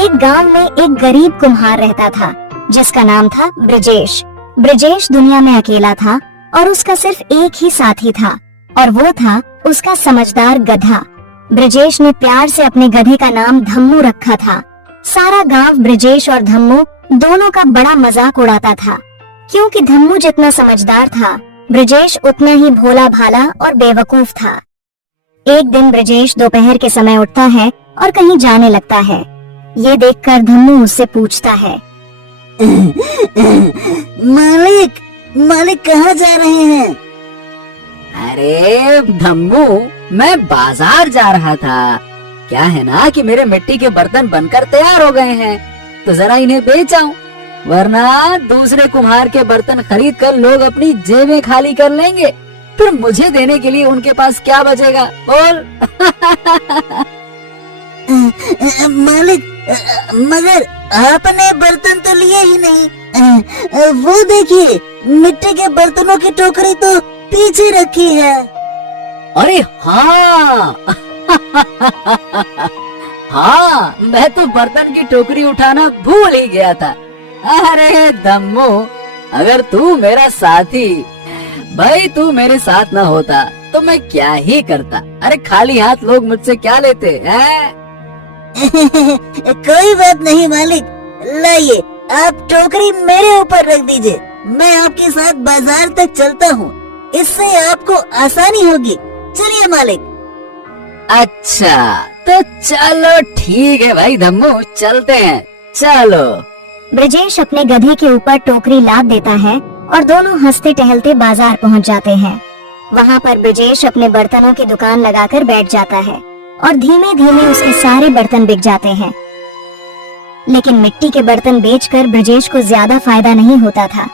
एक गांव में एक गरीब कुम्हार रहता था जिसका नाम था ब्रजेश। ब्रजेश दुनिया में अकेला था और उसका सिर्फ एक ही साथी था और वो था उसका समझदार गधा। ब्रजेश ने प्यार से अपने गधे का नाम धम्मू रखा था। सारा गांव ब्रजेश और धम्मू दोनों का बड़ा मजाक उड़ाता था, क्योंकि धम्मू जितना समझदार था, ब्रजेश उतना ही भोला भाला और बेवकूफ था। एक दिन ब्रजेश दोपहर के समय उठता है और कहीं जाने लगता है। ये देखकर धम्मू उससे पूछता है, मालिक मालिक कहाँ जा रहे हैं? अरे धम्मू, मैं बाजार जा रहा था। क्या है ना कि मेरे मिट्टी के बर्तन बनकर तैयार हो गए हैं, तो जरा इन्हें बेच आऊं, वरना दूसरे कुम्हार के बर्तन खरीद कर लोग अपनी जेबें खाली कर लेंगे, फिर मुझे देने के लिए उनके पास क्या बचेगा, बोल। मालिक, मगर आपने बर्तन तो लिए ही नहीं। वो देखिए, मिट्टी के बर्तनों की टोकरी तो पीछे रखी है। अरे हाँ हाँ, मैं तो बर्तन की टोकरी उठाना भूल ही गया था। अरे धम्मू, अगर तू मेरा साथी, भाई तू मेरे साथ ना होता तो मैं क्या ही करता। अरे खाली हाथ लोग मुझसे क्या लेते हैं? कोई बात नहीं मालिक, लाइए आप टोकरी मेरे ऊपर रख दीजिए, मैं आपके साथ बाजार तक चलता हूँ, इससे आपको आसानी होगी। चलिए मालिक। अच्छा तो चलो ठीक है भाई धम्मू, चलते हैं, चलो। ब्रजेश अपने गधे के ऊपर टोकरी लाद देता है और दोनों हंसते टहलते बाजार पहुंच जाते हैं। वहां पर ब्रजेश अपने बर्तनों की दुकान लगाकर बैठ जाता है और धीमे धीमे उसके सारे बर्तन बिक जाते हैं। लेकिन मिट्टी के बर्तन बेचकर ब्रजेश को ज्यादा फायदा नहीं होता था।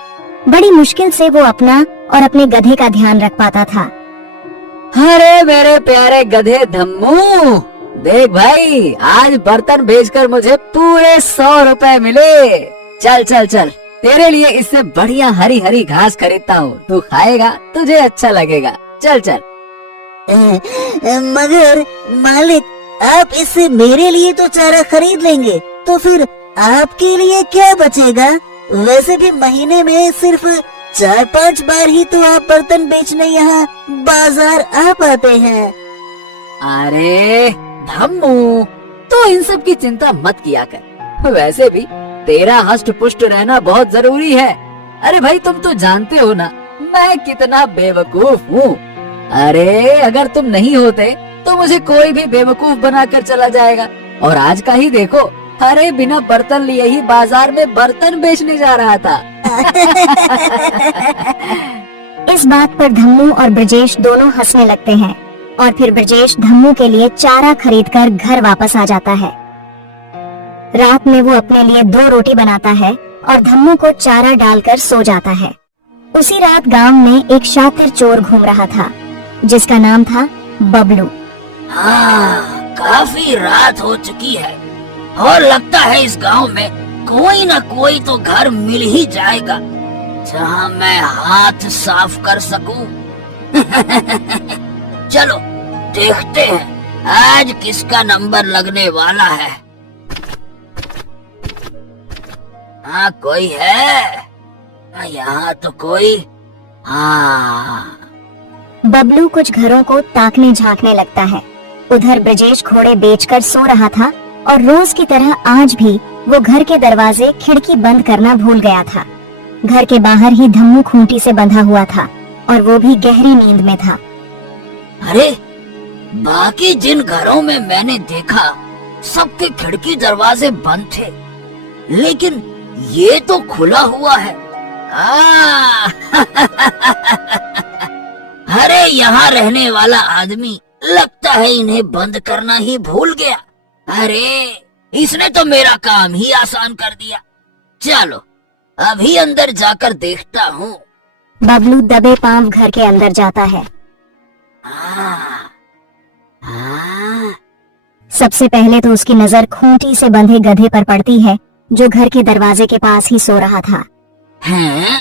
बड़ी मुश्किल से वो अपना और अपने गधे का ध्यान रख पाता था। अरे मेरे प्यारे गधे धम्मू, देख भाई, आज बर्तन बेचकर मुझे पूरे 100 रुपए मिले। चल चल चल, तेरे लिए इससे बढ़िया हरी हरी घास खरीदता हूँ, तू खाएगा, तुझे अच्छा लगेगा। चल चल। मगर मालिक, आप इससे मेरे लिए तो चारा खरीद लेंगे, तो फिर आपके लिए क्या बचेगा? वैसे भी महीने में सिर्फ 4-5 बार ही तो आप बर्तन बेचने यहाँ बाजार आ पाते हैं। अरे धम्मू, तो इन सब की चिंता मत किया कर। वैसे भी तेरा हष्ट पुष्ट रहना बहुत जरूरी है। अरे भाई, तुम तो जानते हो ना मैं कितना बेवकूफ हूँ। अरे अगर तुम नहीं होते तो मुझे कोई भी बेवकूफ बनाकर चला जाएगा। और आज का ही देखो, अरे बिना बर्तन लिए ही बाजार में बर्तन बेचने जा रहा था। इस बात पर धम्मू और ब्रजेश दोनों हंसने लगते हैं और फिर ब्रजेश धम्मू के लिए चारा खरीदकर घर वापस आ जाता है। रात में वो अपने लिए 2 रोटी बनाता है और धम्मू को चारा डालकर सो जाता है। उसी रात गांव में एक शातिर चोर घूम रहा था जिसका नाम था बबलू। हाँ, काफी रात हो चुकी है और लगता है इस गांव में कोई न कोई तो घर मिल ही जाएगा जहां मैं हाथ साफ कर सकूं। चलो देखते हैं आज किसका नंबर लगने वाला है। हाँ, कोई है? यहाँ तो कोई। हाँ। बबलू कुछ घरों को ताकने झांकने लगता है। उधर ब्रजेश घोड़े बेचकर सो रहा था और रोज की तरह आज भी वो घर के दरवाजे खिड़की बंद करना भूल गया था। घर के बाहर ही धम्मू खूंटी से बंधा हुआ था और वो भी गहरी नींद में था। अरे, बाकी जिन घरों में मैंने देखा सबके खिड़की दरवाजे बंद थे, लेकिन ये तो खुला हुआ है। अरे यहाँ रहने वाला आदमी लगता है इन्हें बंद करना ही भूल गया। अरे, इसने तो मेरा काम ही आसान कर दिया। चलो अभी अंदर जाकर देखता हूँ। बबलू दबे पांव घर के अंदर जाता है। सबसे पहले तो उसकी नजर खूंटी से बंधे गधे पर पड़ती है जो घर के दरवाजे के पास ही सो रहा था। हैं?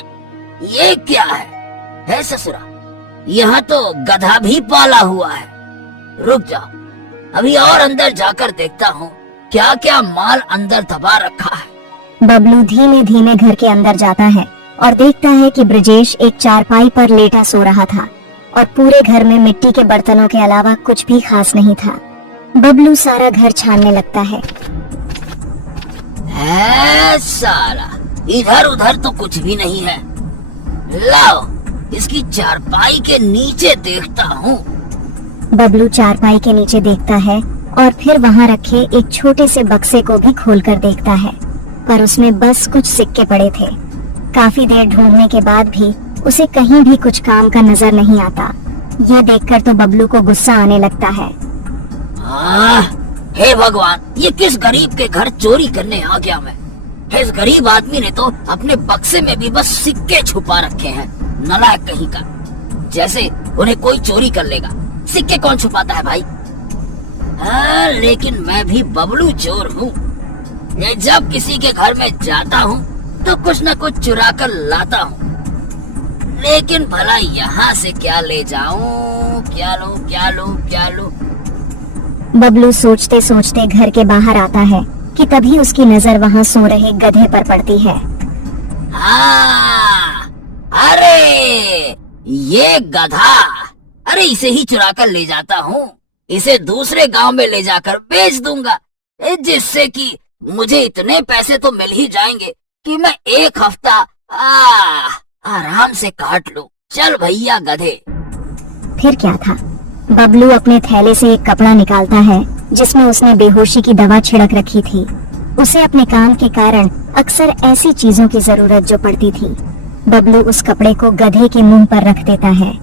ये क्या है ससुरा? यहाँ तो गधा भी पाला हुआ है। रुक जाओ, अभी और अंदर जाकर देखता हूँ क्या क्या माल अंदर दबा रखा है। बबलू धीमे धीमे घर के अंदर जाता है और देखता है कि ब्रजेश एक चारपाई पर लेटा सो रहा था और पूरे घर में मिट्टी के बर्तनों के अलावा कुछ भी खास नहीं था। बबलू सारा घर छानने लगता है। साला, इधर उधर तो कुछ भी नहीं है। लाओ, इसकी चारपाई के नीचे देखता हूँ। बबलू चारपाई के नीचे देखता है और फिर वहाँ रखे एक छोटे से बक्से को भी खोलकर देखता है, पर उसमें बस कुछ सिक्के पड़े थे। काफी देर ढूंढने के बाद भी उसे कहीं भी कुछ काम का नजर नहीं आता। यह देखकर तो बबलू को गुस्सा आने लगता है। हे भगवान, ये किस गरीब के घर चोरी करने आ गया मैं। इस गरीब आदमी ने तो अपने बक्से में भी बस सिक्के छुपा रखे हैं। नालायक कहीं का, जैसे उन्हें कोई चोरी कर लेगा। सिक्के कौन छुपाता है भाई? लेकिन मैं भी बबलू चोर हूँ। जब किसी के घर में जाता हूँ तो कुछ न कुछ चुरा कर लाता हूँ। लेकिन भला यहाँ से क्या ले जाऊँ? क्या लूं? बबलू सोचते सोचते घर के बाहर आता है कि तभी उसकी नजर वहाँ सो रहे गधे पर पड़ती है। अरे ये गधा, अरे इसे ही चुरा कर ले जाता हूँ। इसे दूसरे गांव में ले जाकर बेच दूंगा, जिससे कि मुझे इतने पैसे तो मिल ही जाएंगे कि मैं एक हफ्ता आराम से काट लूं। चल भैया गधे। फिर क्या था, बबलू अपने थैले से एक कपड़ा निकालता है जिसमें उसने बेहोशी की दवा छिड़क रखी थी। उसे अपने काम के कारण अक्सर ऐसी चीजों की जरूरत जो पड़ती थी। बबलू उस कपड़े को गधे के मुंह पर रख देता है।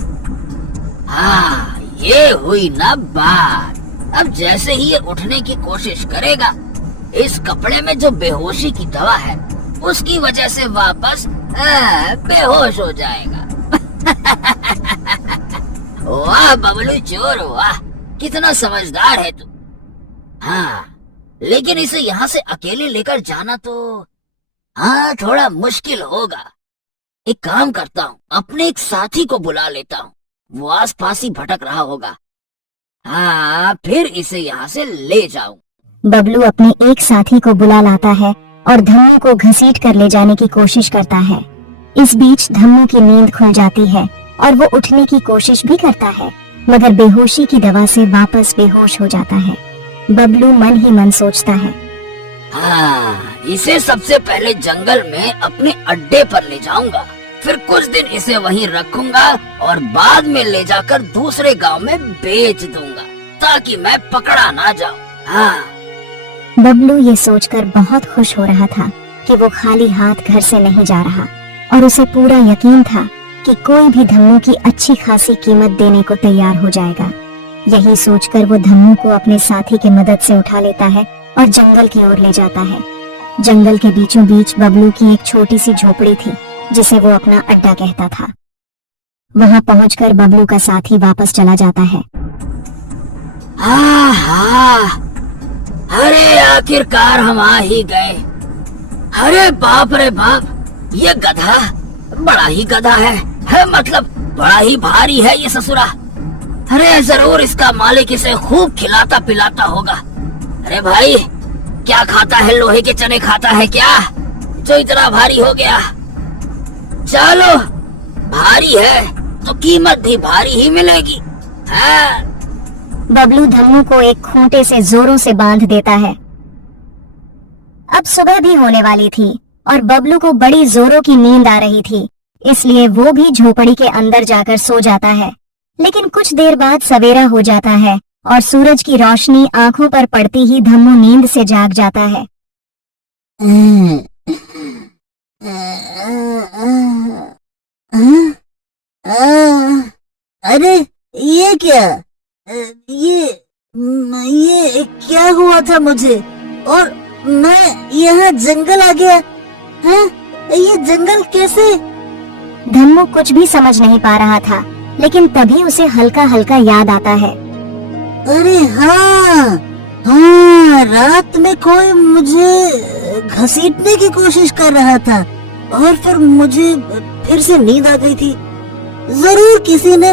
ये हुई ना बात। अब जैसे ही ये उठने की कोशिश करेगा, इस कपड़े में जो बेहोशी की दवा है उसकी वजह से वापस बेहोश हो जाएगा। वाह बबलू चोर, वाह कितना समझदार है तू। लेकिन इसे यहाँ से अकेले लेकर जाना तो थोड़ा मुश्किल होगा। एक काम करता हूँ, अपने एक साथी को बुला लेता हूँ। वो आसपास ही भटक रहा होगा। फिर इसे यहाँ से ले जाऊं। बबलू अपने एक साथी को बुला लाता है और धम्मू को घसीट कर ले जाने की कोशिश करता है। इस बीच धम्मू की नींद खुल जाती है और वो उठने की कोशिश भी करता है, मगर बेहोशी की दवा से वापस बेहोश हो जाता है। बबलू मन ही मन सोचता है, इसे सबसे पहले जंगल में अपने अड्डे पर ले जाऊंगा, फिर कुछ दिन इसे वहीं रखूंगा और बाद में ले जाकर दूसरे गांव में बेच दूंगा ताकि मैं पकड़ा ना जाऊं। बबलू ये सोचकर बहुत खुश हो रहा था कि वो खाली हाथ घर से नहीं जा रहा और उसे पूरा यकीन था कि कोई भी धम्मू की अच्छी खासी कीमत देने को तैयार हो जाएगा। यही सोचकर वो धम्मू को अपने साथी की मदद से उठा लेता है और जंगल की ओर ले जाता है। जंगल के बीचों बीच बबलू की एक छोटी सी झोपड़ी थी जिसे वो अपना अड्डा कहता था। वहाँ पहुंचकर बबलू का साथी वापस चला जाता है। अरे आखिरकार हम आ ही गए। अरे बाप रे बाप, ये गधा बड़ा ही गधा है, मतलब बड़ा ही भारी है ये ससुरा। अरे जरूर इसका मालिक इसे खूब खिलाता पिलाता होगा। अरे भाई, क्या खाता है? लोहे के चने खाता है क्या, जो इतना भारी हो गया? चलो, भारी है तो कीमत भी भारी ही मिलेगी। बबलू धम्मू को एक खूंटे से जोरों से बांध देता है। अब सुबह भी होने वाली थी और बबलू को बड़ी जोरों की नींद आ रही थी, इसलिए वो भी झोपड़ी के अंदर जाकर सो जाता है। लेकिन कुछ देर बाद सवेरा हो जाता है और सूरज की रोशनी आंखों पर पड़ती ही धम्मू नींद से जाग जाता है। अरे ये क्या, ये क्या हुआ था मुझे, और मैं यहाँ जंगल आ गया। ये जंगल कैसे? धम्मू कुछ भी समझ नहीं पा रहा था, लेकिन तभी उसे हल्का हल्का याद आता है। अरे हाँ, रात में कोई मुझे घसीटने की कोशिश कर रहा था और फिर मुझे फिर से नींद आ गई थी। जरूर किसी ने